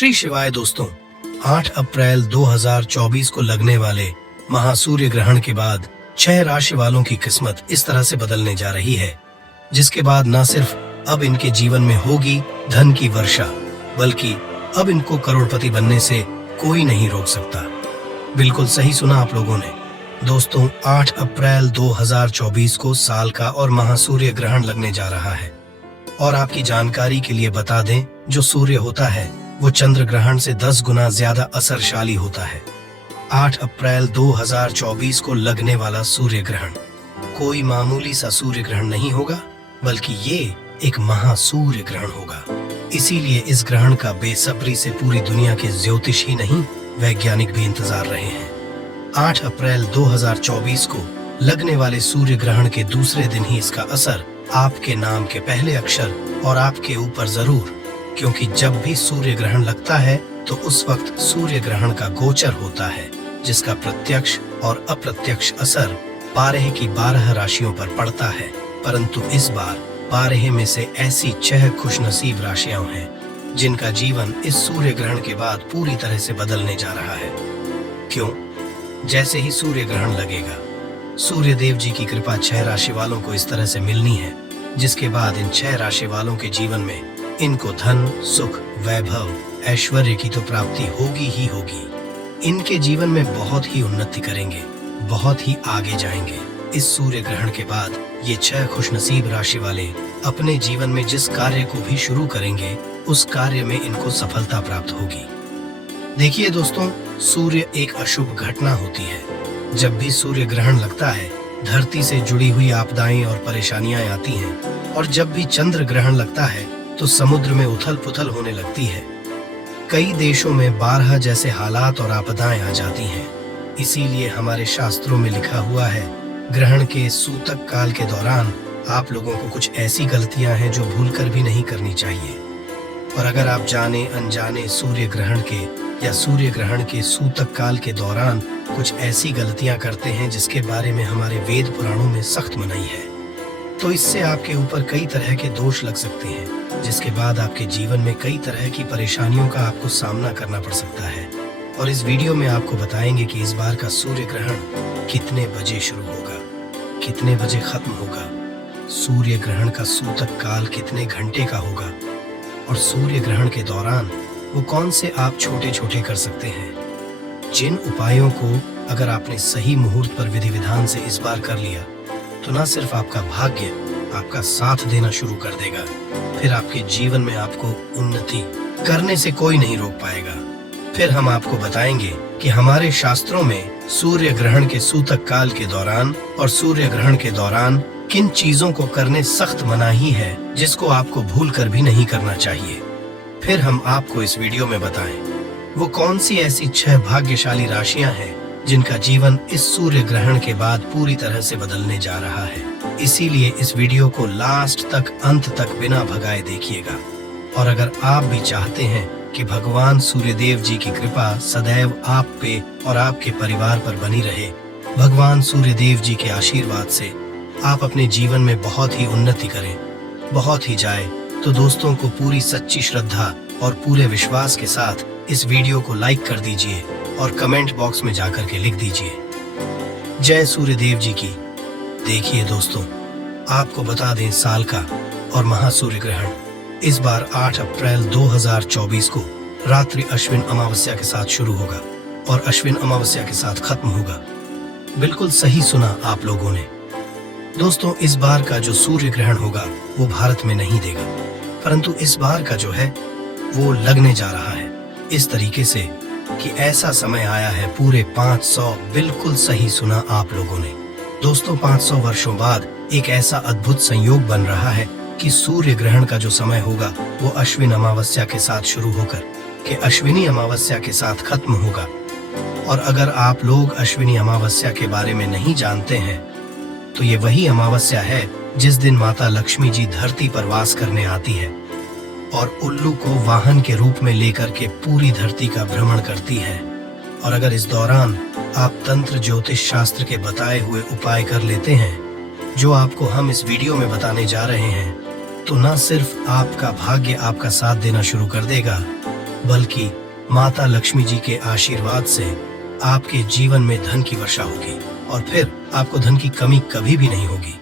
श्री शिवाय दोस्तों, 8 अप्रैल 2024 को लगने वाले महासूर्य ग्रहण के बाद 6 राशि वालों की किस्मत इस तरह से बदलने जा रही है, जिसके बाद न सिर्फ अब इनके जीवन में होगी धन की वर्षा, बल्कि अब इनको करोड़पति बनने से कोई नहीं रोक सकता। बिल्कुल सही सुना आप लोगों ने। दोस्तों, 8 अप्रैल 2024 को साल का और महासूर्य ग्रहण लगने जा रहा है। और आपकी जानकारी के लिए बता दें, जो सूर्य होता है वो चंद्र ग्रहण से 10 गुना ज्यादा असरशाली होता है। 8 अप्रैल 2024 को लगने वाला सूर्य ग्रहण कोई मामूली सा सूर्य ग्रहण नहीं होगा, बल्कि ये एक महासूर्य ग्रहण होगा। इसीलिए इस ग्रहण का बेसब्री से पूरी दुनिया के ज्योतिष ही नहीं, वैज्ञानिक भी इंतजार रहे हैं। 8 अप्रैल 2024 को लगने वाले सूर्य ग्रहण के दूसरे दिन ही इसका असर आपके नाम के पहले अक्षर और आपके ऊपर जरूर, क्योंकि जब भी सूर्य ग्रहण लगता है तो उस वक्त सूर्य ग्रहण का गोचर होता है, जिसका प्रत्यक्ष और अप्रत्यक्ष असर 12 की 12 राशियों पर पड़ता है। परंतु इस बार 12 में से ऐसी 6 खुशनसीब राशियां हैं जिनका जीवन इस सूर्य ग्रहण के बाद पूरी तरह से बदलने जा रहा है। क्यों? जैसे ही सूर्य ग्रहण लगेगा, सूर्य देव जी की कृपा 6 राशि वालों को इस तरह से मिलनी है, जिसके बाद इन 6 राशि वालों के जीवन में इनको धन, सुख, वैभव, ऐश्वर्य की तो प्राप्ति होगी ही होगी। इनके जीवन में बहुत ही उन्नति करेंगे, बहुत ही आगे जाएंगे। इस सूर्य ग्रहण के बाद ये 6 खुशनसीब राशि वाले अपने जीवन में जिस कार्य को भी शुरू करेंगे, उस कार्य में इनको सफलता प्राप्त होगी। देखिए दोस्तों, सूर्य एक अशुभ घटना होती है। जब भी सूर्य ग्रहण लगता है, धरती से जुड़ी हुई आपदाएं और परेशानियां आती हैं, और जब भी चंद्र ग्रहण लगता है तो समुद्र में उथल पुथल होने लगती है। कई देशों में बारह जैसे हालात और आपदाएं आ जाती हैं। इसीलिए हमारे शास्त्रों में लिखा हुआ है, ग्रहण के सूतक काल के दौरान आप लोगों को कुछ ऐसी गलतियां हैं जो भूलकर भी नहीं करनी चाहिए। और अगर आप जाने अनजाने सूर्य ग्रहण के या सूर्य ग्रहण के सूतक काल के दौरान कुछ ऐसी गलतियां करते हैं जिसके बारे में हमारे वेद पुराणों में सख्त मनाही है, तो इससे आपके ऊपर कई तरह के दोष लग सकते हैं, जिसके बाद आपके जीवन में कई तरह की परेशानियों का आपको सामना करना पड़ सकता है। और इस वीडियो में आपको बताएंगे कि इस बार का सूर्य ग्रहण कितने बजे शुरू होगा, कितने बजे खत्म होगा, सूर्य ग्रहण का सूतक काल कितने घंटे का होगा, और सूर्य ग्रहण के दौरान वो कौन से आप छोटे छोटे कर सकते हैं। जिन उपायों को अगर आपने सही मुहूर्त पर विधि विधान से इस बार कर लिया, तो न सिर्फ आपका भाग्य आपका साथ देना शुरू कर देगा, फिर आपके जीवन में आपको उन्नति करने से कोई नहीं रोक पाएगा। फिर हम आपको बताएंगे कि हमारे शास्त्रों में सूर्य ग्रहण के सूतक काल के दौरान और सूर्य ग्रहण के दौरान किन चीजों को करने सख्त मनाही है, जिसको आपको भूल कर भी नहीं करना चाहिए। फिर हम आपको इस वीडियो में बताएं वो कौन सी ऐसी 6 भाग्यशाली राशियां हैं जिनका जीवन इस सूर्य ग्रहण के बाद पूरी तरह से बदलने जा रहा है। इसीलिए इस वीडियो को लास्ट तक, अंत तक बिना भगाए देखिएगा। और अगर आप भी चाहते हैं कि भगवान सूर्यदेव जी की कृपा सदैव आप पे और आपके परिवार पर बनी रहे, भगवान सूर्यदेव जी के आशीर्वाद से आप अपने जीवन में बहुत ही उन्नति करें, बहुत ही जाए, तो दोस्तों को पूरी सच्ची श्रद्धा और पूरे विश्वास के साथ इस वीडियो को लाइक कर दीजिए और कमेंट बॉक्स में जाकर के लिख दीजिए, जय सूर्यदेव जी की। देखिए दोस्तों, आपको बता दें, साल का और महासूर्य ग्रहण इस बार 8 अप्रैल 2024 को रात्रि अश्विन अमावस्या के साथ शुरू होगा और अश्विन अमावस्या के साथ खत्म होगा। बिल्कुल सही सुना आप लोगों ने। दोस्तों, इस बार का जो सूर्य ग्रहण होगा वो भारत में नहीं देगा, परंतु इस बार का जो है वो लगने जा रहा है इस तरीके से कि ऐसा समय आया है पूरे 500, बिल्कुल सही सुना आप लोगों ने। दोस्तों, 500 वर्षों बाद एक ऐसा अद्भुत संयोग बन रहा है कि सूर्य ग्रहण का जो समय होगा वो अश्विन अमावस्या के साथ शुरू होकर के अश्विनी अमावस्या के साथ खत्म होगा। और अगर आप लोग अश्विनी अमावस्या के बारे में नहीं जानते हैं, तो ये वही अमावस्या है जिस दिन माता लक्ष्मी जी धरती पर वास करने आती है और उल्लू को वाहन के रूप में लेकर के पूरी धरती का भ्रमण करती है। और अगर इस दौरान आप तंत्र ज्योतिष शास्त्र के बताए हुए उपाय कर लेते हैं, जो आपको हम इस वीडियो में बताने जा रहे हैं, तो न सिर्फ आपका भाग्य आपका साथ देना शुरू कर देगा, बल्कि माता लक्ष्मी जी के आशीर्वाद से आपके जीवन में धन की वर्षा होगी और फिर आपको धन की कमी कभी भी नहीं होगी।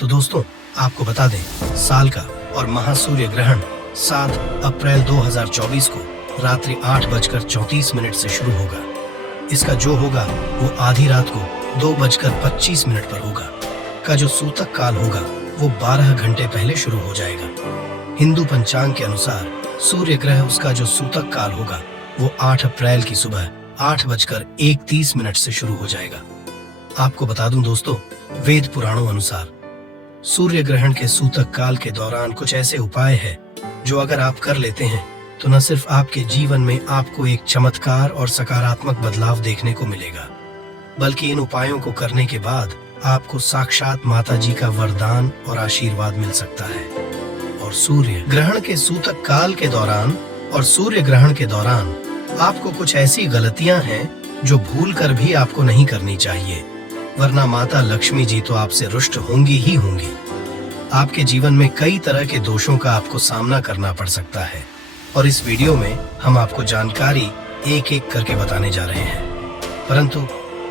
तो दोस्तों, आपको बता दें, साल का और महासूर्य ग्रहण 7 अप्रैल 2024 को रात्रि 8:34 से शुरू होगा। इसका जो होगा वो आधी रात को 2:25 पर होगा। का जो सूतक काल होगा वो 12 घंटे पहले शुरू हो जाएगा। हिंदू पंचांग के अनुसार सूर्य ग्रह उसका जो सूतक काल होगा वो 8 अप्रैल की सुबह 8:31 से शुरू हो जाएगा। आपको बता दूं दोस्तों, वेद पुराणों अनुसार सूर्य ग्रहण के सूतक काल के दौरान कुछ ऐसे उपाय हैं जो अगर आप कर लेते हैं तो न सिर्फ आपके जीवन में आपको एक चमत्कार और सकारात्मक बदलाव देखने को मिलेगा, बल्कि इन उपायों को करने के बाद आपको साक्षात माता जी का वरदान और आशीर्वाद मिल सकता है। और सूर्य ग्रहण के सूतक काल के दौरान और सूर्य ग्रहण के दौरान आपको कुछ ऐसी गलतियां हैं जो भूल कर भी आपको नहीं करनी चाहिए, वरना माता लक्ष्मी जी तो आपसे रुष्ट होंगी ही होंगी। आपके जीवन में कई तरह के दोषों का आपको सामना करना पड़ सकता है और इस वीडियो में हम आपको जानकारी एक एक करके बताने जा रहे हैं। परंतु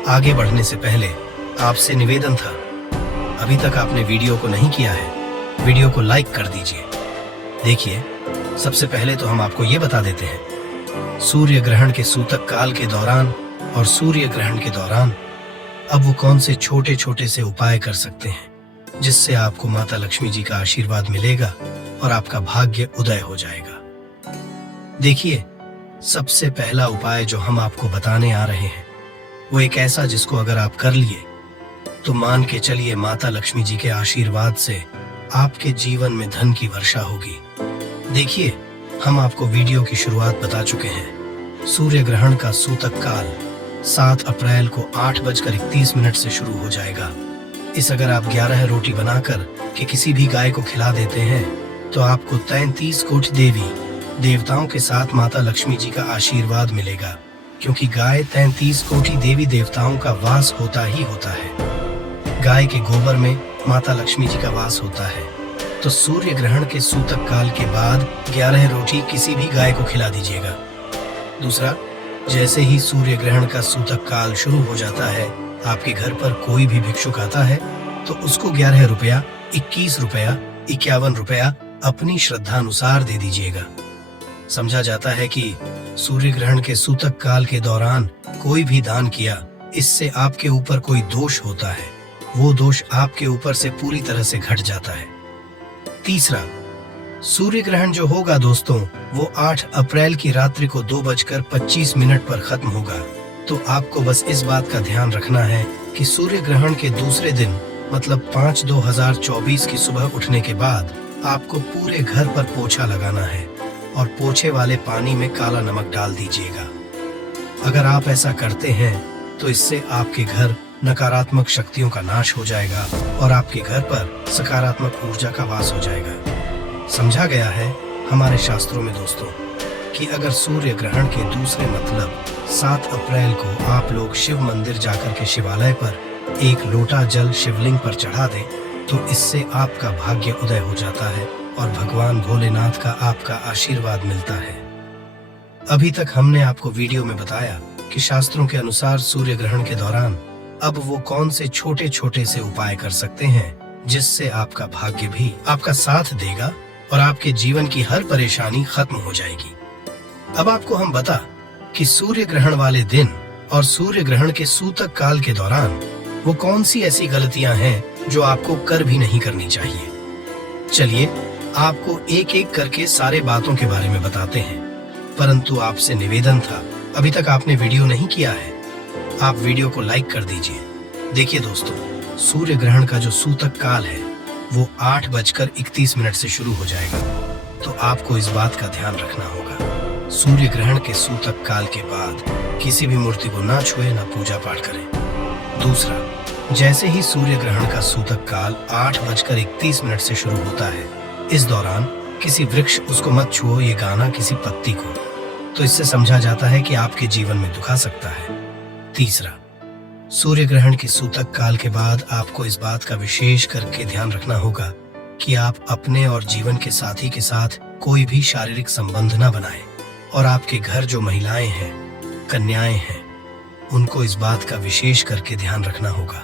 आगे बढ़ने से पहले आपसे निवेदन था, अभी तक आपने वीडियो को नहीं किया है, वीडियो को लाइक कर दीजिए। देखिए, सबसे पहले तो हम आपको ये बता देते हैं, सूर्य ग्रहण के सूतक काल के दौरान और सूर्य ग्रहण के दौरान अब वो कौन से छोटे छोटे से उपाय कर सकते हैं जिससे आपको माता लक्ष्मी जी का आशीर्वाद मिलेगा और आपका भाग्य उदय हो जाएगा। देखिए, सबसे पहला उपाय जो हम आपको बताने आ रहे हैं वो एक ऐसा जिसको अगर आप कर लिए तो मान के चलिए माता लक्ष्मी जी के आशीर्वाद से आपके जीवन में धन की वर्षा होगी। देखिए, हम आपको वीडियो की शुरुआत बता चुके हैं। सूर्य ग्रहण का सूतक काल 7 अप्रैल को 8:31 से शुरू हो जाएगा। इस अगर आप 11 रोटी बनाकर के किसी भी गाय को खिला देते हैं तो आपको 33 कोटि देवी देवताओं के साथ माता लक्ष्मी जी का आशीर्वाद मिलेगा, क्योंकि गाय 33 कोटि देवी देवताओं का वास होता ही होता है। गाय के गोबर में माता लक्ष्मी जी का वास होता है। तो सूर्य ग्रहण के सूतक काल के बाद 11 रोटी किसी भी गाय को खिला दीजिएगा। दूसरा, जैसे ही सूर्य ग्रहण का सूतक काल शुरू हो जाता है, आपके घर पर कोई भी भिक्षुक आता है तो उसको 11 रुपया, 21 रुपया, 51 रुपया अपनी श्रद्धानुसार दे दीजिएगा। समझा जाता है कि सूर्य ग्रहण के सूतक काल के दौरान कोई भी दान किया, इससे आपके ऊपर कोई दोष होता है, वो दोष आपके ऊपर से पूरी तरह से घट जाता है। तीसरा, सूर्य ग्रहण जो होगा दोस्तों वो 8 अप्रैल की रात्रि को 2:25 पर खत्म होगा। तो आपको बस इस बात का ध्यान रखना है कि सूर्य ग्रहण के दूसरे दिन मतलब 5/2/2024 की सुबह उठने के बाद आपको पूरे घर पर पोछा लगाना है और पोछे वाले पानी में काला नमक डाल दीजिएगा। अगर आप ऐसा करते हैं तो इससे आपके घर नकारात्मक शक्तियों का नाश हो जाएगा और आपके घर पर सकारात्मक ऊर्जा का वास हो जाएगा। समझा गया है हमारे शास्त्रों में दोस्तों कि अगर सूर्य ग्रहण के दूसरे मतलब 7 अप्रैल को आप लोग शिव मंदिर जाकर के शिवालय पर एक लोटा जल शिवलिंग पर चढ़ा दें तो इससे आपका भाग्य उदय हो जाता है और भगवान भोलेनाथ का आपका आशीर्वाद मिलता है। अभी तक हमने आपको वीडियो में बताया कि शास्त्रों के अनुसार सूर्य ग्रहण के दौरान अब वो कौन से छोटे छोटे से उपाय कर सकते हैं जिससे आपका भाग्य भी आपका साथ देगा और आपके जीवन की हर परेशानी खत्म हो जाएगी। अब आपको हम बता कि सूर्य ग्रहण वाले दिन और सूर्य ग्रहण के सूतक काल के दौरान वो कौन सी ऐसी गलतियां हैं जो आपको कर भी नहीं करनी चाहिए। चलिए आपको एक एक करके सारे बातों के बारे में बताते हैं, परंतु आपसे निवेदन था, अभी तक आपने वीडियो नहीं किया है, आप वीडियो को लाइक कर दीजिए। देखिए दोस्तों, सूर्य ग्रहण का जो सूतक काल है वो 8:31 से शुरू हो जाएगा, तो आपको इस बात का ध्यान रखना होगा। सूर्य ग्रहण के सूतक काल के बाद किसी भी मूर्ति को ना छुए, ना पूजा पाठ करें। दूसरा, जैसे ही सूर्य ग्रहण का सूतक काल 8:31 से शुरू होता है, इस दौरान किसी वृक्ष उसको मत छुओ, ये गाना किसी पत्ती को, तो इससे समझा जाता है कि आपके जीवन में दुख आ सकता है। तीसरा, सूर्य ग्रहण के सूतक काल के बाद आपको इस बात का विशेष करके ध्यान रखना होगा कि आप अपने और जीवन के साथी के साथ कोई भी शारीरिक संबंध न बनाएं। और आपके घर जो महिलाएं हैं, कन्याएं हैं, उनको इस बात का विशेष करके ध्यान रखना होगा।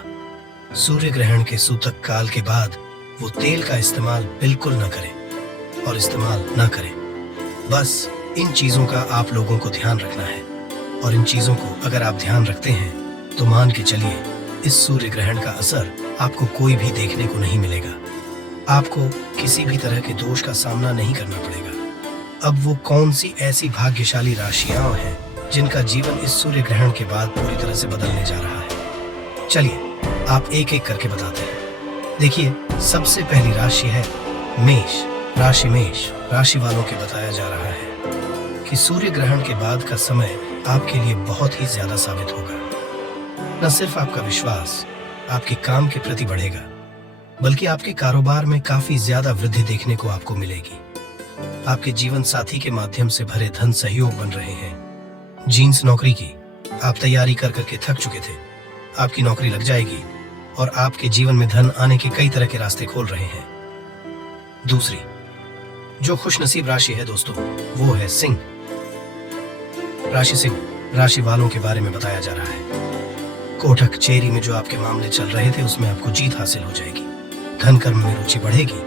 सूर्य ग्रहण के सूतक काल के बाद वो तेल का इस्तेमाल बिल्कुल न करें और इस्तेमाल न करें। बस इन चीजों का आप लोगों को ध्यान रखना है, और इन चीजों को अगर आप ध्यान रखते हैं तो मान के चलिए इस सूर्य ग्रहण का असर आपको कोई भी देखने को नहीं मिलेगा। आपको किसी भी तरह के दोष का सामना नहीं करना पड़ेगा। अब वो कौन सी ऐसी भाग्यशाली राशियां हैं जिनका जीवन इस सूर्य ग्रहण के बाद पूरी तरह से बदलने जा रहा है, चलिए आप एक एक करके बताते हैं। देखिए, सबसे पहली राशि है मेष राशि। मेष राशि वालों के बताया जा रहा है कि सूर्य ग्रहण के बाद का समय आपके लिए बहुत ही ज्यादा साबित होगा। न सिर्फ आपका विश्वास आपके काम के प्रति बढ़ेगा, बल्कि आपके कारोबार में काफी ज्यादा वृद्धि देखने को आपको मिलेगी। आपके जीवन साथी के माध्यम से भरे धन सहयोग बन रहे हैं। जींस नौकरी की आप तैयारी कर करके थक चुके थे, आपकी नौकरी लग जाएगी और आपके जीवन में धन आने के कई तरह के रास्ते खोल रहे हैं। दूसरी जो खुशनसीब राशि है दोस्तों, वो है सिंह राशि। सिंह राशि वालों के बारे में बताया जा रहा है कोटक कचेरी में जो आपके मामले चल रहे थे उसमें आपको जीत हासिल हो जाएगी। धन कर्म में रुचि बढ़ेगी।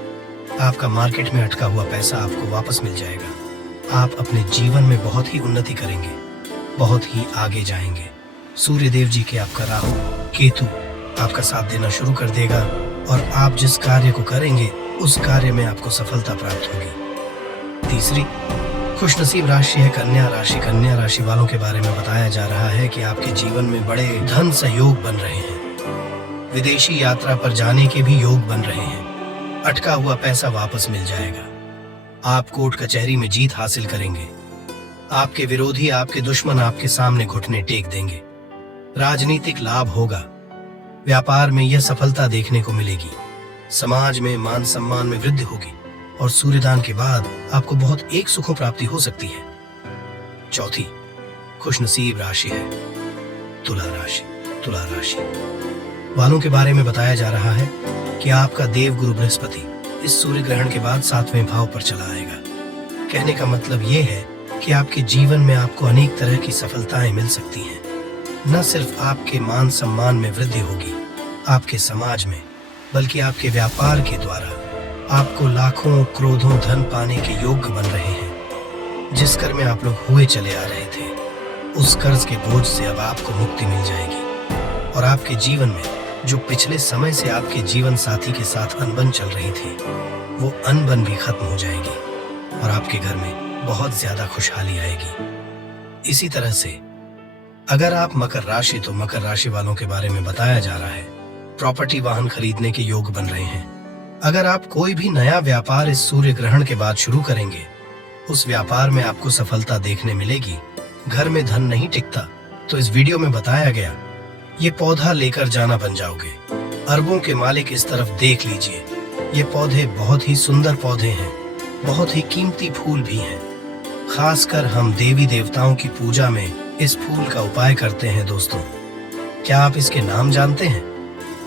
आपका मार्केट में अटका हुआ पैसा आपको वापस मिल जाएगा। आप अपने जीवन में बहुत ही उन्नति करेंगे, बहुत ही आगे जाएंगे। सूर्य देव जी के आपका राहु केतु आपका साथ देना शुरू कर देगा और आप जिस कार्य को करेंगे उस कार्य में आपको सफलता प्राप्त होगी। तीसरी खुशनसीब राशि है कन्या राशि। कन्या राशि वालों के बारे में बताया जा रहा है कि आपके जीवन में बड़े धन सहयोग बन रहे हैं। विदेशी यात्रा पर जाने के भी योग बन रहे हैं। अटका हुआ पैसा वापस मिल जाएगा। आप कोर्ट कचहरी में जीत हासिल करेंगे। आपके विरोधी, आपके दुश्मन आपके सामने घुटने टेक देंगे। राजनीतिक लाभ होगा। व्यापार में यह सफलता देखने को मिलेगी। समाज में मान सम्मान में वृद्धि होगी और सूर्यदान के बाद आपको बहुत एक सुखों प्राप्ति हो सकती है। चौथी खुशनसीब राशि है तुला राशि। तुला राशि वालों के बारे में बताया जा रहा है कि आपका देव गुरु बृहस्पति इस सूर्य ग्रहण के बाद 7वें भाव पर चला आएगा। कहने का मतलब ये है कि आपके जीवन में आपको अनेक तरह की सफलताएं मिल सकती हैं। न सिर्फ आपके मान सम्मान में वृद्धि होगी आपके समाज में, बल्कि आपके व्यापार के द्वारा आपको लाखों क्रोधों धन पाने के योग्य बन रहे हैं। जिस कर्ज में आप लोग हुए चले आ रहे थे, उस कर्ज के बोझ से अब आपको मुक्ति मिल जाएगी और आपके जीवन में जो पिछले समय से आपके जीवन साथी के साथ अनबन चल रही थी, वो अनबन भी खत्म हो जाएगी और आपके घर में बहुत ज्यादा खुशहाली आएगी। इसी तरह से अगर आप मकर राशि, तो मकर राशि वालों के बारे में बताया जा रहा है प्रॉपर्टी वाहन खरीदने के योग बन रहे हैं। अगर आप कोई भी नया व्यापार इस सूर्य ग्रहण के बाद शुरू करेंगे, उस व्यापार में आपको सफलता देखने मिलेगी। घर में धन नहीं टिकता तो इस वीडियो में बताया गया ये पौधा लेकर जाना बन जाओगे। अरबों के मालिक इस तरफ देख लीजिए। ये पौधे बहुत ही सुंदर पौधे हैं, बहुत ही कीमती फूल भी हैं। खासकर हम देवी देवताओं की पूजा में इस फूल का उपाय करते हैं दोस्तों। क्या आप इसके नाम जानते हैं?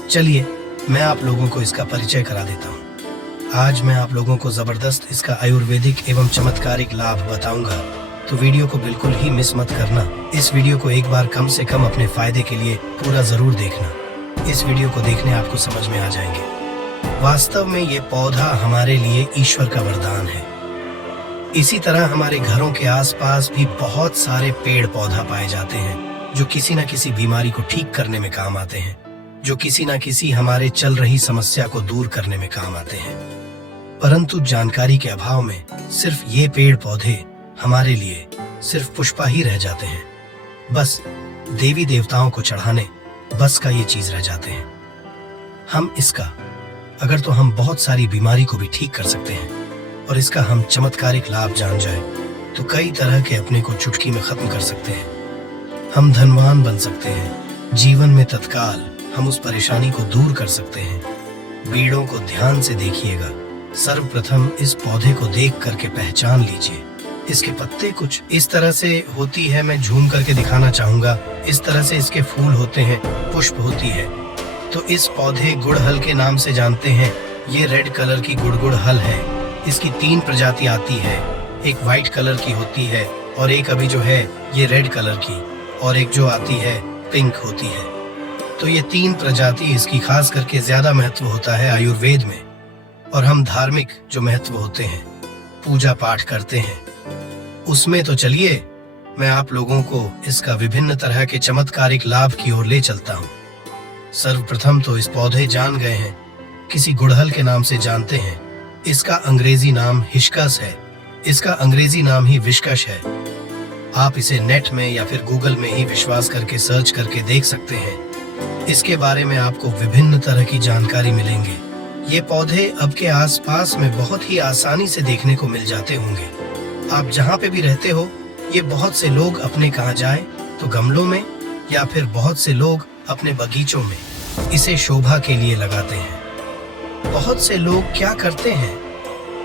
चलिए मैं आप लोगों को इसका परिचय करा देता हूँ। आज मैं आप लोगों को जबरदस्त इसका आयुर्वेदिक एवं चमत्कारिक लाभ बताऊंगा, तो वीडियो को बिल्कुल ही मिस मत करना। इस वीडियो को एक बार कम से कम अपने फायदे के लिए पूरा जरूर देखना। इस वीडियो को देखने आपको समझ में आ जाएंगे। वास्तव में ये पौधा हमारे लिए ईश्वर का वरदान है। इसी तरह हमारे घरों के आसपास भी बहुत सारे पेड़ पौधा पाए जाते हैं जो किसी न किसी बीमारी को ठीक करने में काम आते हैं, जो किसी न किसी हमारे चल रही समस्या को दूर करने में काम आते हैं। परंतु जानकारी के अभाव में सिर्फ ये पेड़ पौधे हमारे लिए सिर्फ पुष्पा ही रह जाते हैं। बस देवी देवताओं को चढ़ाने बस का ये चीज रह जाते हैं। हम इसका अगर तो हम बहुत सारी बीमारी को भी ठीक कर सकते हैं और इसका हम चमत्कारिक लाभ जान जाए तो कई तरह के अपने को चुटकी में खत्म कर सकते हैं। हम धनवान बन सकते हैं। जीवन में तत्काल हम उस परेशानी को दूर कर सकते हैं। बीड़ों को ध्यान से देखिएगा। सर्वप्रथम इस पौधे को देख करके पहचान लीजिए। इसके पत्ते कुछ इस तरह से होती है, मैं झूम करके दिखाना चाहूंगा। इस तरह से इसके फूल होते हैं, पुष्प होती है। तो इस पौधे गुड़हल के नाम से जानते हैं। ये रेड कलर की गुड़गुड़ हल है। इसकी 3 प्रजाति आती है। एक व्हाइट कलर की होती है, और एक अभी जो है ये रेड कलर की, और एक जो आती है पिंक होती है। तो ये 3 प्रजाति इसकी खास करके ज्यादा महत्व होता है आयुर्वेद में। और हम धार्मिक जो महत्व होते हैं, पूजा पाठ करते हैं, उसमें तो चलिए मैं आप लोगों को इसका विभिन्न तरह के चमत्कारिक लाभ की ओर ले चलता हूँ। सर्वप्रथम तो इस पौधे जान गए हैं, किसी गुड़हल के नाम से जानते हैं। इसका अंग्रेजी नाम हिबिस्कस है। इसका अंग्रेजी नाम ही विस्कस है। आप इसे नेट में या फिर गूगल में ही विश्वास करके सर्च करके देख सकते हैं। इसके बारे में आपको विभिन्न तरह की जानकारी मिलेंगे। ये पौधे अब के आसपास में बहुत ही आसानी से देखने को मिल जाते होंगे। आप जहाँ पे भी रहते हो, ये बहुत से लोग अपने कहाँ जाए तो गमलों में, या फिर बहुत से लोग अपने बगीचों में इसे शोभा के लिए लगाते हैं। बहुत से लोग क्या करते हैं,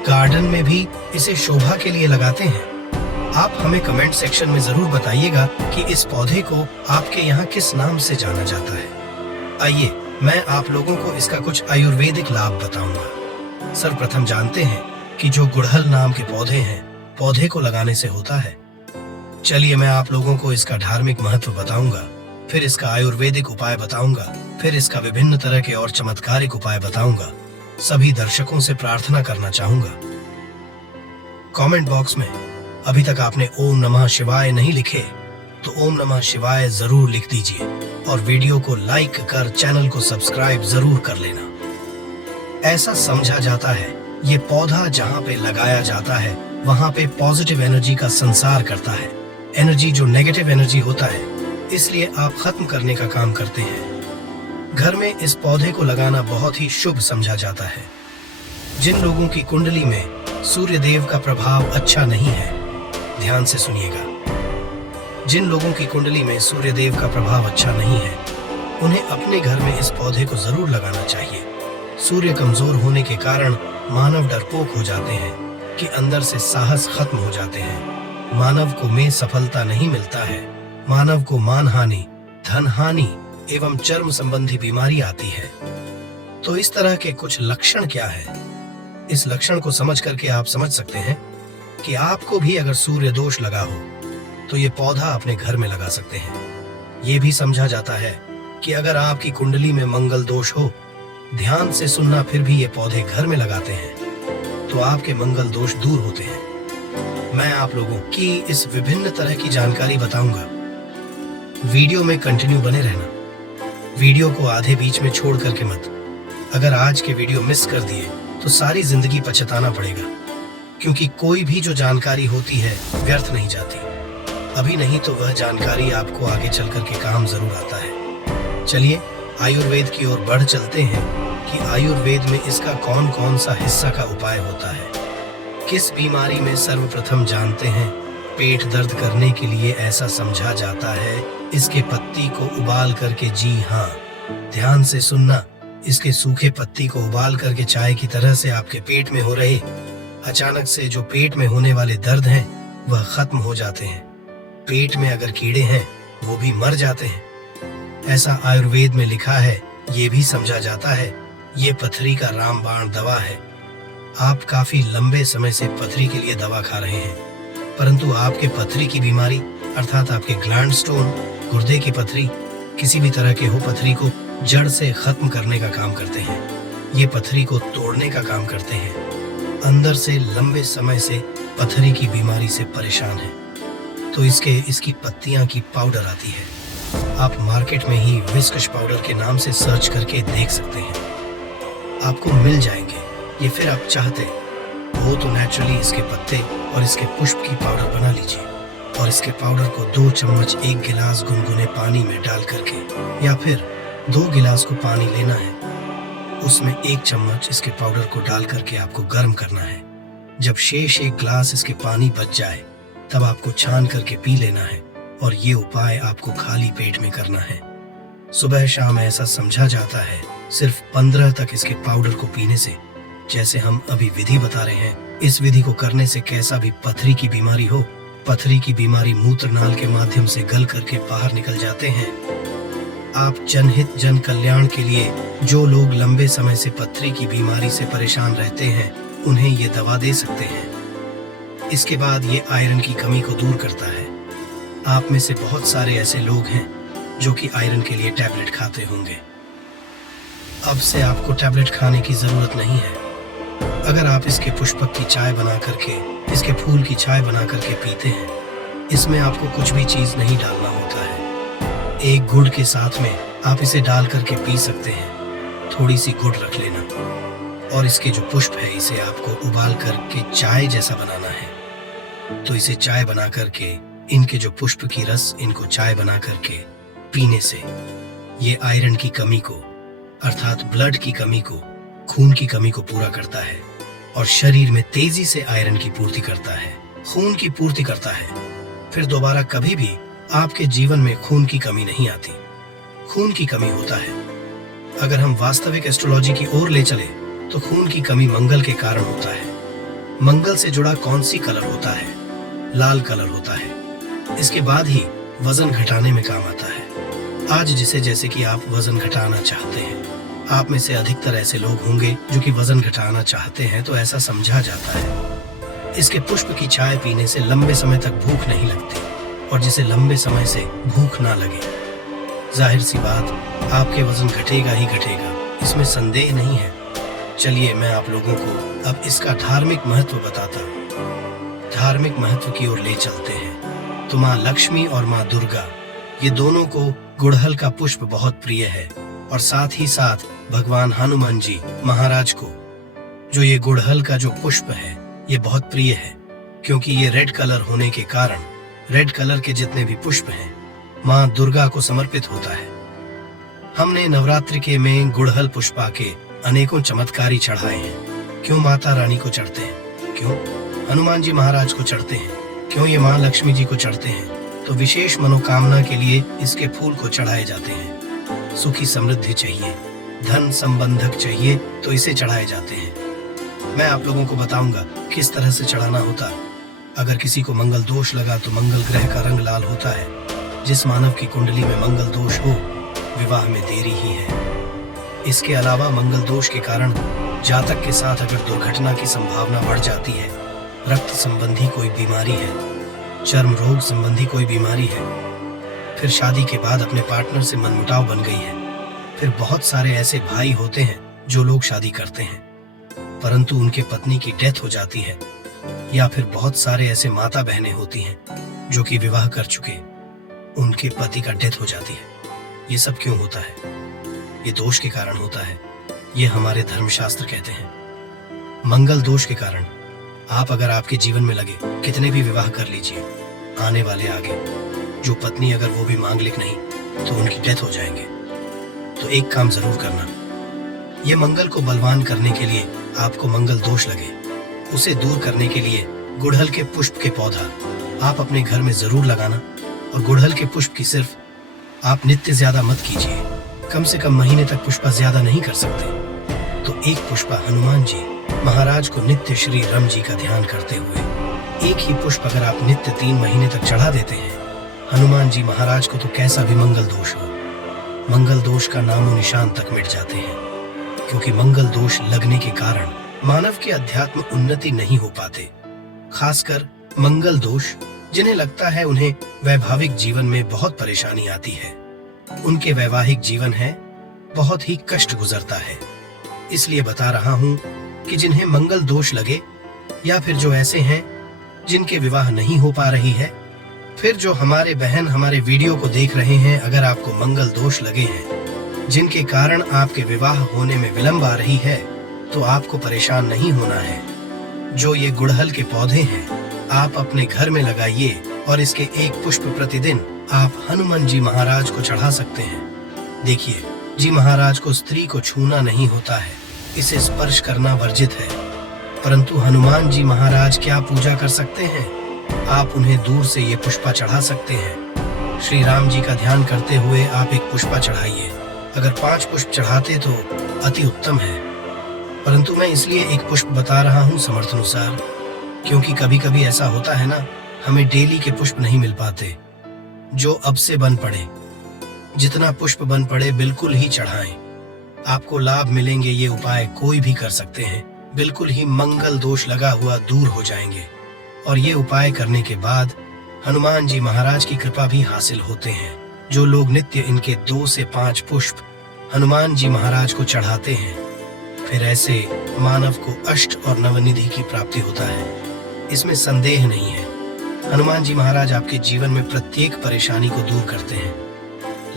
गार्डन में भी इसे शोभा के लिए लगाते हैं। आप हमें कमेंट सेक्शन में जरूर बताइएगा कि इस पौधे को आपके यहाँ किस नाम से जाना जाता है। आइए मैं आप लोगों को इसका कुछ आयुर्वेदिक लाभ बताऊंगा। सर्वप्रथम जानते हैं कि जो गुड़हल नाम के पौधे हैं, पौधे को लगाने से होता है। चलिए मैं आप लोगों को इसका धार्मिक महत्व बताऊंगा, फिर इसका आयुर्वेदिक उपाय बताऊंगा, फिर इसका विभिन्न तरह के और चमत्कारिक उपाय बताऊंगा। सभी दर्शकों से प्रार्थना करना चाहूंगा, कमेंट बॉक्स में अभी तक आपने ओम नमः शिवाय नहीं लिखे तो ओम नमः शिवाय जरूर लिख दीजिए, और वीडियो को लाइक कर चैनल को सब्सक्राइब जरूर कर लेना। ऐसा समझा जाता है ये पौधा जहाँ पे लगाया जाता है वहाँ पे पॉजिटिव एनर्जी का संसार करता है। एनर्जी जो नेगेटिव एनर्जी होता है, इसलिए आप खत्म करने का काम करते हैं। घर में इस पौधे को लगाना बहुत ही शुभ समझा जाता है। जिन लोगों की कुंडली में सूर्य देव का प्रभाव अच्छा नहीं है, ध्यान से सुनिएगा। जिन लोगों की कुंडली में सूर्य देव का प्रभाव अच्छा नहीं है, उन्हें अपने घर में इस पौधे को जरूर लगाना चाहिए। सूर्य कमजोर होने के कारण मानव डरपोक हो जाते हैं कि अंदर से साहस खत्म हो जाते हैं। मानव को में सफलता नहीं मिलता है। मानव को मानहानि, धन हानि एवं चर्म संबंधी बीमारी आती है। तो इस तरह के कुछ लक्षण क्या है, इस लक्षण को समझ करके आप समझ सकते हैं कि आपको भी अगर सूर्य दोष लगा हो तो ये पौधा अपने घर में लगा सकते हैं। ये भी समझा जाता है कि अगर आपकी कुंडली में मंगल दोष हो, ध्यान से सुनना, फिर भी ये पौधे घर में लगाते हैं तो आपके मंगल दोष दूर होते हैं। मैं आप लोगों की इस विभिन्न तरह की जानकारी बताऊंगा। वीडियो में कंटिन्यू बने रहना, वीडियो को आधे बीच में छोड़ करके मत। अगर आज के वीडियो मिस कर दिए तो सारी जिंदगी पछताना पड़ेगा, क्योंकि कोई भी जो जानकारी होती है व्यर्थ नहीं जाती। अभी नहीं तो वह जानकारी आपको आगे चल कर के काम जरूर आता है। चलिए आयुर्वेद की ओर बढ़ चलते हैं कि आयुर्वेद में इसका कौन कौन सा हिस्सा का उपाय होता है। किस बीमारी में सर्वप्रथम जानते हैं, पेट दर्द करने के लिए ऐसा समझा जाता है इसके पत्ती को उबाल करके, जी हाँ ध्यान से सुनना, इसके सूखे पत्ती को उबाल करके चाय की तरह से आपके पेट में हो रहे अचानक से जो पेट में होने वाले दर्द हैं वह खत्म हो जाते हैं। पेट में अगर कीड़े हैं वो भी मर जाते हैं। ऐसा आयुर्वेद में लिखा है। ये भी समझा जाता है ये पथरी का रामबाण दवा है। आप काफी लंबे समय से पथरी के लिए दवा खा रहे हैं, परंतु आपके पथरी की बीमारी अर्थात आपके ग्लैंड स्टोन, गुर्दे की पथरी, किसी भी तरह के हो पथरी को जड़ से खत्म करने का काम करते हैं। ये पथरी को तोड़ने का काम करते हैं। अंदर से लंबे समय से पथरी की बीमारी से परेशान है तो इसकी पत्तियां की पाउडर आती है। आप मार्केट में ही विस्कस पाउडर के नाम से सर्च करके देख सकते हैं, आपको मिल जाएंगे। ये फिर आप चाहते हो तो नेचुरली इसके पत्ते और इसके पुष्प की पाउडर बना लीजिए, और इसके पाउडर को 2 चम्मच 1 गिलास गुनगुने पानी में डाल करके, या फिर 2 गिलास को पानी लेना है, उसमें 1 चम्मच इसके पाउडर को डाल करके आपको गर्म करना है। जब शेष 1 गिलास इसके पानी बच जाए तब आपको छान करके पी लेना है, और ये उपाय आपको खाली पेट में करना है। सुबह शाम ऐसा समझा जाता है सिर्फ 15 तक इसके पाउडर को पीने से, जैसे हम अभी विधि बता रहे हैं, इस विधि को करने से कैसा भी पथरी की बीमारी हो, पथरी की बीमारी मूत्र नाल के माध्यम से गल करके बाहर निकल जाते हैं। आप जनहित जन कल्याण के लिए जो लोग लंबे समय से पथरी की बीमारी से परेशान रहते हैं उन्हें ये दवा दे सकते हैं। इसके बाद ये आयरन की कमी को दूर करता है। आप में से बहुत सारे ऐसे लोग हैं जो कि आयरन के लिए टैबलेट खाते होंगे। अब से आपको टैबलेट खाने की जरूरत नहीं है। अगर आप इसके पुष्पक की चाय बना करके, इसके फूल की चाय बना करके पीते हैं, इसमें आपको कुछ भी चीज नहीं डालना होता है। एक गुड़ के साथ में आप इसे डाल करके पी सकते हैं। थोड़ी सी गुड़ रख लेना और इसके जो पुष्प है इसे आपको उबाल करके चाय जैसा बनाना है। तो इसे चाय बना करके, इनके जो पुष्प की रस, इनको चाय बना करके पीने से ये आयरन की कमी को, अर्थात ब्लड की कमी को, खून की कमी को पूरा करता है और शरीर में तेजी से आयरन की पूर्ति करता है, खून की पूर्ति करता है। फिर दोबारा कभी भी आपके जीवन में खून की कमी नहीं आती। खून की कमी होता है, अगर हम वास्तविक एस्ट्रोलॉजी की ओर ले चले तो खून की कमी मंगल के कारण होता है। मंगल से जुड़ा कौन सी कलर होता है? लाल कलर होता है। इसके बाद ही वजन घटाने में काम आता है। आज जिसे जैसे कि आप वजन घटाना चाहते हैं, आप में से अधिकतर ऐसे लोग होंगे जो कि वजन घटाना चाहते हैं, तो ऐसा समझा जाता है। इसके पुष्प की चाय पीने से लंबे समय तक भूख नहीं लगती, और जिसे लंबे समय से भूख ना लगे, जाहिर सी बात आपके वजन घटेगा ही घटेगा, इसमें संदेह नहीं है। चलिए मैं आप लोगों को अब इसका धार्मिक महत्व बताता हूँ। धार्मिक महत्व की ओर ले चलते हैं तो माँ लक्ष्मी और माँ दुर्गा, ये दोनों को गुड़हल का पुष्प बहुत प्रिय है, और साथ ही साथ भगवान हनुमान जी महाराज को जो ये गुड़हल का जो पुष्प है ये बहुत प्रिय है, क्योंकि ये रेड कलर होने के कारण रेड कलर के जितने भी पुष्प हैं माँ दुर्गा को समर्पित होता है। हमने नवरात्रि के में गुड़हल पुष्पा के अनेकों चमत्कारी चढ़ाए हैं। क्यों माता रानी को चढ़ते हैं? क्यों हनुमान जी महाराज को चढ़ते हैं? क्यों ये माँ लक्ष्मी जी को चढ़ते हैं? तो विशेष मनोकामना के लिए इसके फूल को चढ़ाए जाते हैं। सुखी समृद्धि चाहिए, धन संबंधक चाहिए तो इसे चढ़ाए जाते हैं। मैं आप लोगों को बताऊंगा किस तरह से चढ़ाना होता है। अगर किसी को मंगल दोष लगा तो मंगल ग्रह का रंग लाल होता है। जिस मानव की कुंडली में मंगल दोष हो, विवाह में देरी ही है। इसके अलावा मंगल दोष के कारण जातक के साथ अगर दुर्घटना की संभावना बढ़ जाती है, रक्त संबंधी कोई बीमारी है, चर्म रोग संबंधी कोई बीमारी है, फिर शादी के बाद अपने पार्टनर से मनमुटाव बन गई है, फिर बहुत सारे ऐसे भाई होते हैं जो लोग शादी करते हैं परंतु उनके पत्नी की डेथ हो जाती है, या फिर बहुत सारे ऐसे माता बहनें होती हैं जो कि विवाह कर चुके, उनके पति का डेथ हो जाती है। ये सब क्यों होता है? ये दोष के कारण होता है। ये हमारे धर्मशास्त्र कहते हैं। मंगल दोष के कारण आप अगर आपके जीवन में लगे कितने भी विवाह कर लीजिए, आने वाले आगे जो पत्नी अगर वो भी मांगलिक नहीं तो उनकी डेथ हो जाएंगे। तो एक काम जरूर करना, ये मंगल को बलवान करने के लिए आपको मंगल दोष लगे, उसे दूर करने के लिए गुड़हल के पुष्प के पौधा आप अपने घर में जरूर लगाना। और गुड़हल के पुष्प की सिर्फ आप नित्य ज्यादा मत कीजिए, कम से कम महीने तक पुष्पा ज्यादा नहीं कर सकते। तो एक पुष्पा हनुमान जी महाराज को नित्य श्री राम जी का ध्यान करते हुए एक ही पुष्प अगर आप नित्य 3 महीने तक चढ़ा देते हैं हनुमान जी महाराज को, तो कैसा भी मंगल दोष हो, मंगल दोष का नामो निशान तक मिट जाते हैं। क्योंकि मंगल दोष लगने के कारण मानव के अध्यात्म उन्नति नहीं हो पाते। खासकर मंगल दोष जिन्हें लगता है उन्हें वैवाहिक जीवन में बहुत परेशानी आती है, उनके वैवाहिक जीवन है बहुत ही कष्ट गुजरता है। इसलिए बता रहा हूँ कि जिन्हें मंगल दोष लगे, या फिर जो ऐसे हैं जिनके विवाह नहीं हो पा रही है, फिर जो हमारे बहन हमारे वीडियो को देख रहे हैं, अगर आपको मंगल दोष लगे हैं जिनके कारण आपके विवाह होने में विलंब आ रही है, तो आपको परेशान नहीं होना है। जो ये गुड़हल के पौधे हैं आप अपने घर में लगाइए और इसके एक पुष्प प्रतिदिन आप हनुमान जी महाराज को चढ़ा सकते हैं। देखिए, जी महाराज को स्त्री को छूना नहीं होता है, इसे स्पर्श करना वर्जित है, परंतु हनुमान जी महाराज क्या पूजा कर सकते हैं? आप उन्हें दूर से ये पुष्पा चढ़ा सकते हैं। श्री राम जी का ध्यान करते हुए आप एक पुष्पा चढ़ाइए। अगर 5 पुष्प चढ़ाते तो अति उत्तम है, परंतु मैं इसलिए एक पुष्प बता रहा हूँ समर्थानुसार, क्योंकि कभी कभी ऐसा होता है ना, हमें डेली के पुष्प नहीं मिल पाते। जो अब से बन पड़े, जितना पुष्प बन पड़े बिल्कुल ही चढ़ाएं, आपको लाभ मिलेंगे। ये उपाय कोई भी कर सकते हैं, बिल्कुल ही मंगल दोष लगा हुआ दूर हो जाएंगे और ये उपाय करने के बाद हनुमान जी महाराज की कृपा भी हासिल होते हैं। जो लोग नित्य इनके 2 से 5 पुष्प हनुमान जी महाराज को चढ़ाते हैं, फिर ऐसे मानव को अष्ट और नवनिधि की प्राप्ति होता है, इसमें संदेह नहीं है। हनुमान जी महाराज आपके जीवन में प्रत्येक परेशानी को दूर करते हैं।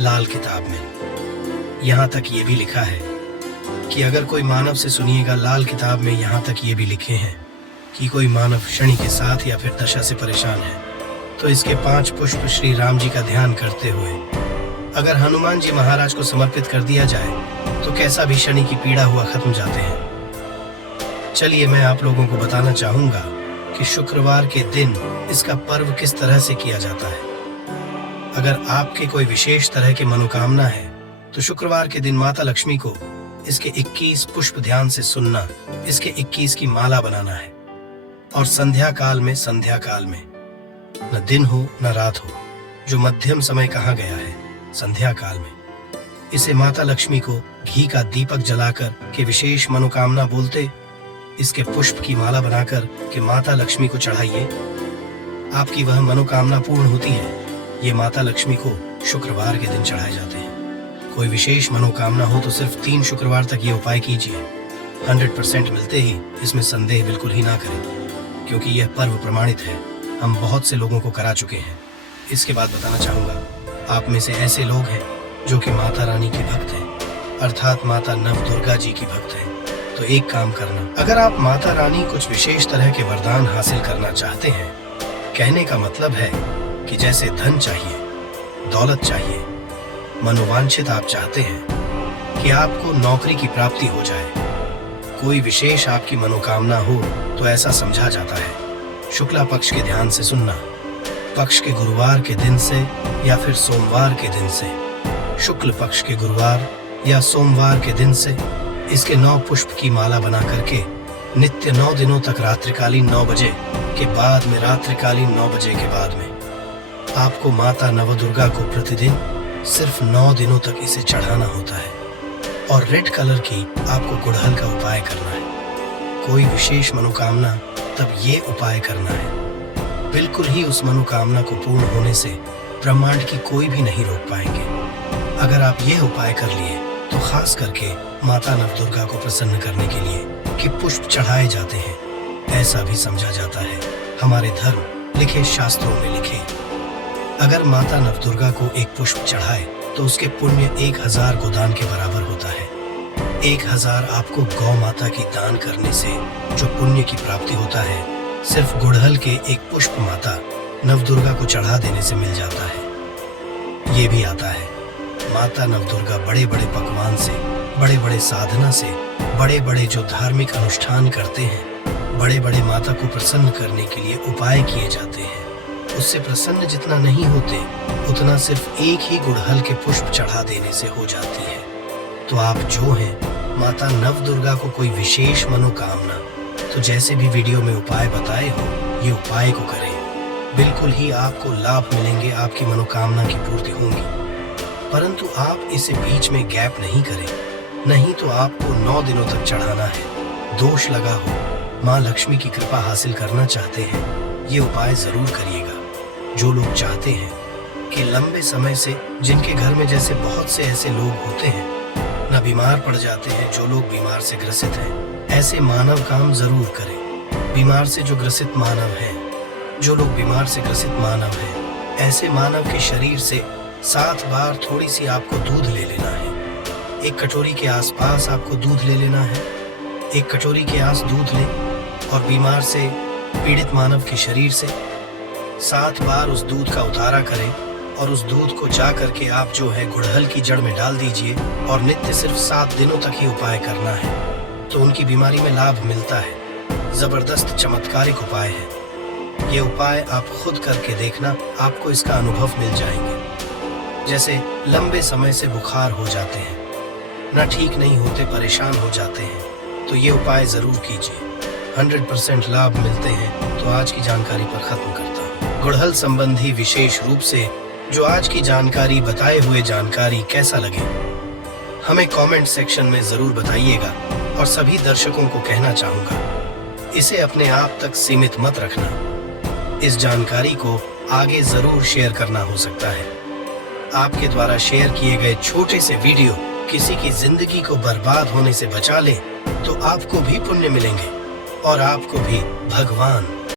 लाल किताब में यहाँ तक ये भी लिखा है कि अगर कोई मानव से सुनिएगा, लाल किताब में यहाँ तक ये भी लिखे हैं कि कोई मानव शनि के साथ या फिर दशा से परेशान है तो इसके 5 पुष्प श्री राम जी का ध्यान करते हुए अगर हनुमान जी महाराज को समर्पित कर दिया जाए तो कैसा भी शनि की पीड़ा हुआ खत्म जाते हैं। चलिए मैं आप लोगों को बताना चाहूंगा कि शुक्रवार के दिन इसका पर्व किस तरह से किया जाता है। अगर आपके कोई विशेष तरह की मनोकामना है तो शुक्रवार के दिन माता लक्ष्मी को इसके 21 पुष्प ध्यान से सुनना, इसके 21 की माला बनाना है और संध्या काल में न दिन हो न रात हो, जो मध्यम समय कहा गया है संध्या काल में, इसे माता लक्ष्मी को घी का दीपक जलाकर के विशेष मनोकामना बोलते इसके पुष्प की माला बनाकर के माता लक्ष्मी को चढ़ाइए। आपकी वह मनोकामना पूर्ण होती है। ये माता लक्ष्मी को शुक्रवार के दिन चढ़ाए जाते हैं। कोई विशेष मनोकामना हो तो सिर्फ 3 शुक्रवार तक ये उपाय कीजिए। 100% मिलते ही इसमें संदेह बिल्कुल ही ना करें, क्योंकि यह पर्व प्रमाणित है। हम बहुत से लोगों को करा चुके हैं। इसके बाद बताना चाहूंगा, आप में से ऐसे लोग हैं जो कि माता रानी के भक्त हैं, अर्थात माता नव दुर्गा जी की भक्त हैं। तो एक काम करना, अगर आप माता रानी कुछ विशेष तरह के वरदान हासिल करना चाहते हैं, कहने का मतलब है कि जैसे धन चाहिए, दौलत चाहिए, मनोवांछित आप चाहते हैं कि आपको नौकरी की प्राप्ति हो जाए, कोई विशेष आपकी मनोकामना हो तो ऐसा समझा जाता है शुक्ला पक्ष के ध्यान से सुनना, पक्ष के गुरुवार के दिन से या फिर सोमवार के दिन से, शुक्ल पक्ष के गुरुवार या सोमवार के दिन से इसके 9 पुष्प की माला बना करके नित्य 9 दिनों तक रात्रिकालीन 9 बजे के बाद में, रात्रिकालीन 9 बजे के बाद में आपको माता नवदुर्गा को प्रतिदिन सिर्फ 9 दिनों तक इसे चढ़ाना होता है। और रेड कलर की आपको गुड़हल का उपाय करना है। कोई विशेष मनोकामना तब ये उपाय करना है, बिल्कुल ही उस मनोकामना को पूर्ण होने से ब्रह्मांड की कोई भी नहीं रोक पाएंगे। अगर आप ये उपाय कर लिए तो खास करके माता नवदुर्गा को प्रसन्न करने के लिए कि पुष्प चढ़ाए जाते हैं, ऐसा भी समझा जाता है। हमारे धर्म लिखे शास्त्रों में लिखे, अगर माता नवदुर्गा को एक पुष्प चढ़ाए तो उसके पुण्य 1000 गोदान के बराबर होता है। 1000 आपको गौ माता की दान करने से जो पुण्य की प्राप्ति होता है, सिर्फ गुड़हल के एक पुष्प माता नवदुर्गा को चढ़ा देने से मिल जाता है। ये भी आता है माता नवदुर्गा बड़े बड़े पकवान से, बड़े बड़े साधना से, बड़े बड़े जो धार्मिक अनुष्ठान करते हैं, बड़े बड़े माता को प्रसन्न करने के लिए उपाय किए जाते हैं, उससे प्रसन्न जितना नहीं होते उतना सिर्फ एक ही गुड़हल के पुष्प चढ़ा देने से हो जाती है। तो आप जो हैं माता नवदुर्गा को कोई विशेष मनोकामना, तो जैसे भी वीडियो में उपाय बताए हो, ये उपाय को करें, बिल्कुल ही आपको लाभ मिलेंगे, आपकी मनोकामना की पूर्ति होंगी। परंतु आप इसे बीच में गैप नहीं करें, नहीं तो आपको 9 दिनों तक चढ़ाना है। दोष लगा हो, माँ लक्ष्मी की कृपा हासिल करना चाहते हैं, ये उपाय जरूर करिएगा। जो लोग चाहते हैं कि लंबे समय से, जिनके घर में जैसे बहुत से ऐसे लोग होते हैं ना बीमार पड़ जाते हैं, जो लोग बीमार से ग्रसित हैं, ऐसे मानव काम जरूर करें। बीमार से जो ग्रसित मानव हैं, जो लोग बीमार से ग्रसित मानव हैं, ऐसे मानव के शरीर से 7 बार थोड़ी सी आपको दूध ले लेना है। 1 कटोरी के आसपास आपको दूध ले लेना है। 1 कटोरी के आस दूध लें और बीमार से पीड़ित मानव के शरीर से 7 बार उस दूध का उतारा करें और उस दूध को जा करके आप जो है गुड़हल की जड़ में डाल दीजिए और नित्य सिर्फ 7 दिनों तक ही उपाय करना है, तो उनकी बीमारी में लाभ मिलता है। जबरदस्त चमत्कारिक उपाय है। ये उपाय आप खुद करके देखना, आपको इसका अनुभव मिल जाएंगे। जैसे लंबे समय से बुखार हो जाते हैं, ना ठीक नहीं होते, परेशान हो जाते हैं, तो ये उपाय जरूर कीजिए, 100% लाभ मिलते हैं। तो आज की जानकारी पर खत्म करता हूँ। गुड़हल संबंधी विशेष रूप से जो आज की जानकारी, बताए हुए जानकारी कैसा लगे हमें कमेंट सेक्शन में जरूर बताइएगा। और सभी दर्शकों को कहना चाहूंगा, इसे अपने आप तक सीमित मत रखना, इस जानकारी को आगे जरूर शेयर करना हो सकता है। आपके द्वारा शेयर किए गए छोटे से वीडियो किसी की जिंदगी को बर्बाद होने से बचा ले तो आपको भी पुण्य मिलेंगे और आपको भी भगवान